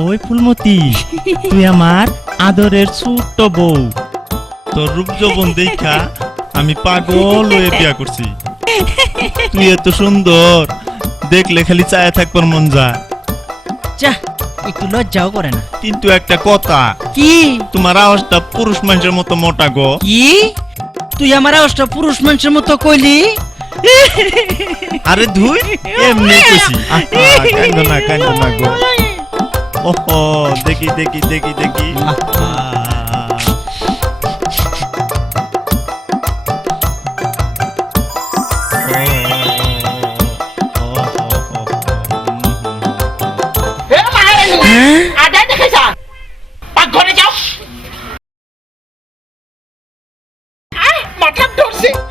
ওই ফুলমতি, তুই আমার আদরের ছোট্ট বউ। তোর রূপ যৌবন দেখা আমি পাগল হয়ে বিয়া করছি। তুই এত সুন্দর, দেখলে খালি চায়া থাকবার মন যায়। যা, একটু লজ্জাও করে না। কিন্তু একটা কথা, কি? তোমার আওয়াজটা পুরুষ মানুষের মতো মোটা গো। কি? তুই আমার আওয়াজটা পুরুষ মানুষের মতো কইলি? আরে ধুই, এমনি কইছি। কান্দো না গো। ওহো, দেখি দেখি দেখি দেখি।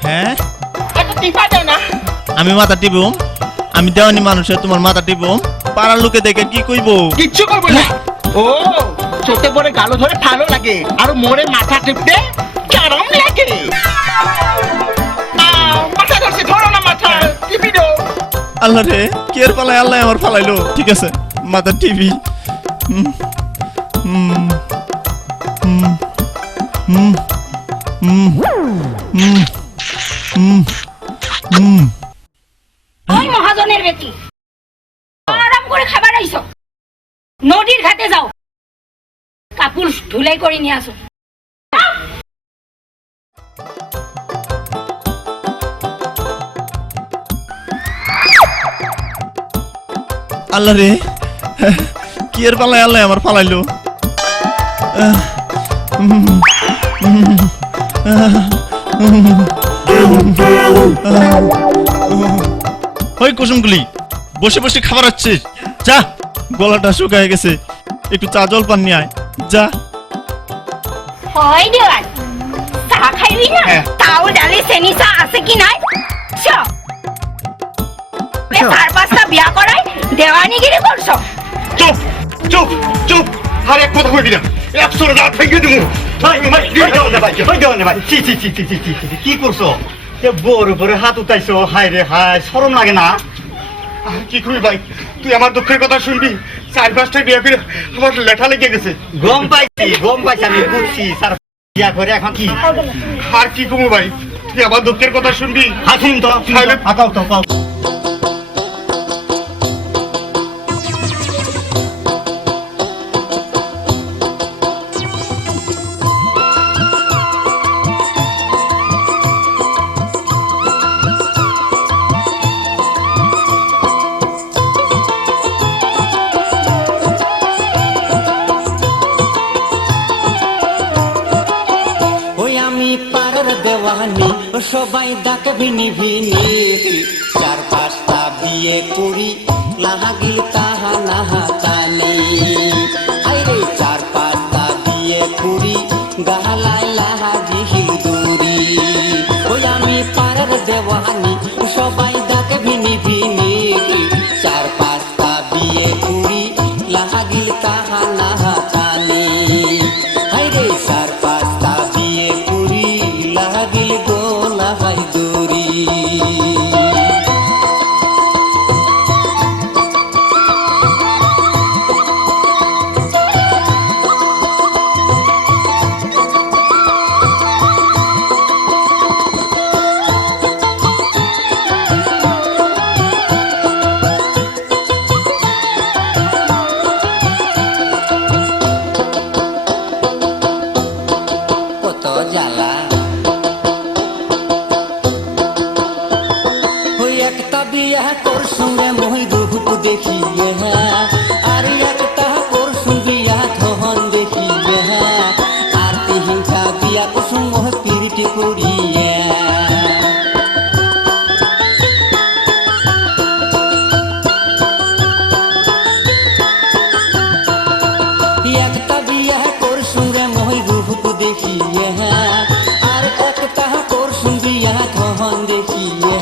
হ্যাঁ, আমি মাথা টিপম? আমি দেওয়ানি মানুষের তোমার মাথা টিপম? পাড়ার লোকে দেখে কি কইবো? কিচ্ছু করবো না। ও চোটে পরে গালো ধরে ভালো লাগে, আর মোড়ে মাথা টিপতে কেমন লাগে। মাথা ধরছে, ধরো না মাথা টিপি দো। আল্লাহ রে, কি এর পালায় আল্লাহ আমার ফালাইলো। ঠিক আছে, মাথা টিপি। ওই মহাজনের বেটি, আরাম করে খাবার আইছো, নদীর ঘাটে যাও, কাপড় ধুলাই করে নিয়ে আসো। আল্লাহ রে, কি এর পালায় আল্লাহ আমার ফালাইলো। ওই কুসুমগুলি, বসে বসে খাবার হচ্ছে। যা, গলাটা শুকায় গেছে, একটু চা জল পান নিয়ে আয়। যা। হয় দেওয়ান, চা খাইবি না? তাও ডালে চেনি চা আছে কি নাই? চার পাঁচটা বিয়া করাই দেওয়ানিগিরি করছো। চুপ চুপ চুপ, আর এক কথা কইবি না, 100 দাঁত ভেঙে দেবো। কি করছো? বোর উপরে হাত উঠাইছো, হায় রে হায়, শরম লাগে না? আর কি করি ভাই, তুই আমার দুঃখের কথা শুনবি। 4-5টা বিয়া করে আমার লেঠা লেগে গেছে। গম পাইছি, আমি বুঝছি। স্যার বিয়া করে এখন কি আর কি কমু ভাই, তুই আমার দুঃখের কথা শুনবি। হাসুন তো, আঁকাও তো পাও। সবাই ডাকে ভিনি ভিনি, 4-5টা বিয়ে করি লাহাগিল তাহা নাহা তানি। আরে 4-5টা বিয়ে করি গাহালায় লাহাজি হিলদুরি। ওই আমি পাড়ার দেওয়ানি, সবাই ডাকে ভিনি ভিনি, 4-5টা বিয়ে করি লাহাগিল তাহা নাহা তানি। আরে 4-5টা বিয়ে করি লাহাগিল গোলা হাই দূরি। কত জ্বালা ওই একটা বিয়া করছুন মই রূপ দেখিয়ে, আর একটা করছুন বিয়া ধন দেখিয়ে, আর তিনটা বিয়া করছুন মই পিরিটি করিয়ে। একটা বিয়া করছুন মই রূপ দেখিয়ে, আর একটা করছুন বিয়া ধন দেখিয়ে,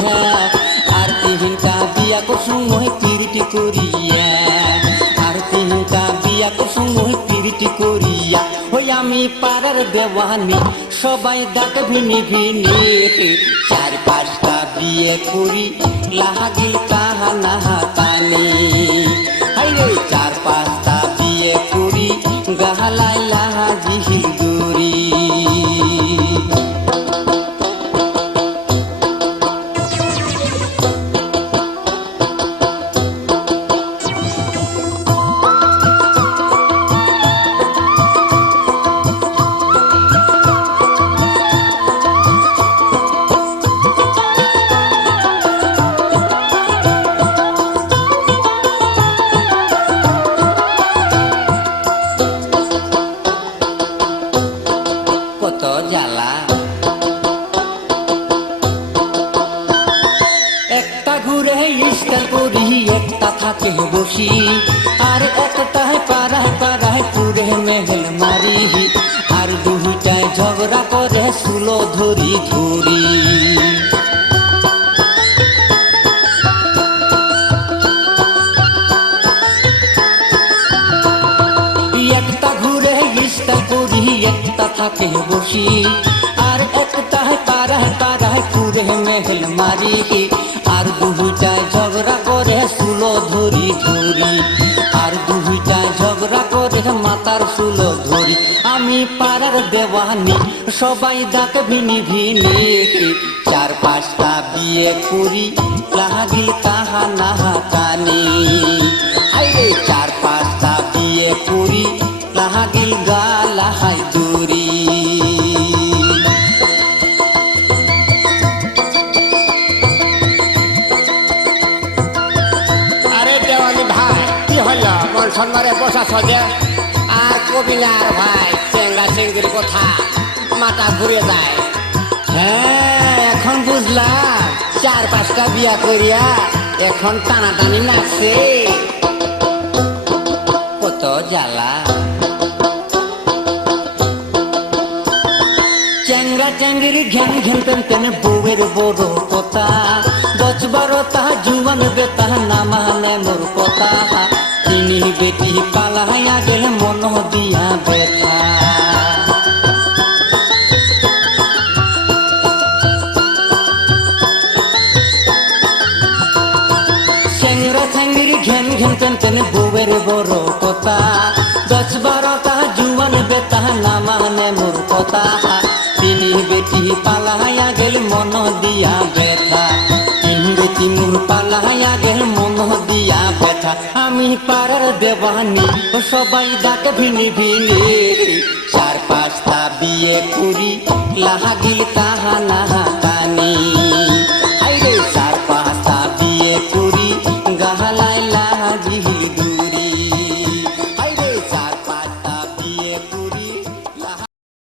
আর তিনটা বিয়া করছুন মই পিরিটি করিয়া, আর তিনটা বিয়া করছুন মই পিরিটি করিয়া। ওই আমি পাড়ার দেওয়ানি, সবাই ডাকে ভিনি ভিনি, 4-5টা বিয়ে করি লাহাগিল তাহা নাহা তানি। হাইরে 4-5টা বিয়ে আর একটায় পাড়ায় পাড়ায় পুরে মেহেল মারি আর দুইটায় ঝগড়া করে সুলো ধরি ধরি একটা ঘুরে ইস্তায় করি একটা থাকে বসি আর একটায় পাড়ায় পাড়ায় পুরে মেহেল মারি আর দুইটায় ঝগড়া করে সুলো ধরি ধরি আর দুইটায় ঝগড়া করে মাতার সুলো ধরি আমি পাড়ার দেওয়ানি সবাই ডাকে ভিনি ভিনি চার পাঁচটা বিয়ে করি লাগি তাহা নাহা কানি আইরে চার পাঁচটা বিয়ে করি লাগি গালাহাই দূরি আরে দেওয়ালি ভাই কি হলো মন সম্মানে বসা সজে আর কবি না আর ভাই চেঙ্গা চেঙ্গির কথা মাথা ঘুরে যায়। হ্যাঁ এখন বুঝলাম চার পাঁচটা বিয়া করিয়া এখন টানাটানি নাচছে কত জ্বালা চেঙ্গা চেঙ্গিরি ঘ্যান ঘ্যান পেন পেন বউয়ের বড় কথা 10-12টা জুয়ান বেতা না মানে মোর কথা তিনি বেটি পালাইয়া গেল মন দিয়া বেথা চেঙ্গা চেঙ্গিরি ঘ্যান ঘ্যান পেন পেন বউয়ের বড় কথা 10-12টা জুয়ান বেতা না মানে মোর কথা তিনি বেটি পালাইয়া গেল মন দিয়া বেথা তিনি বেটি মোর পালাইয়া গেল মন দিয়া বেথা আমি পাড়ার দেওয়ানি সবাই ডাকে ভিনি ভিনি চার পাঁচটা বিয়ে করি লাগিল তাহা নাহা কানি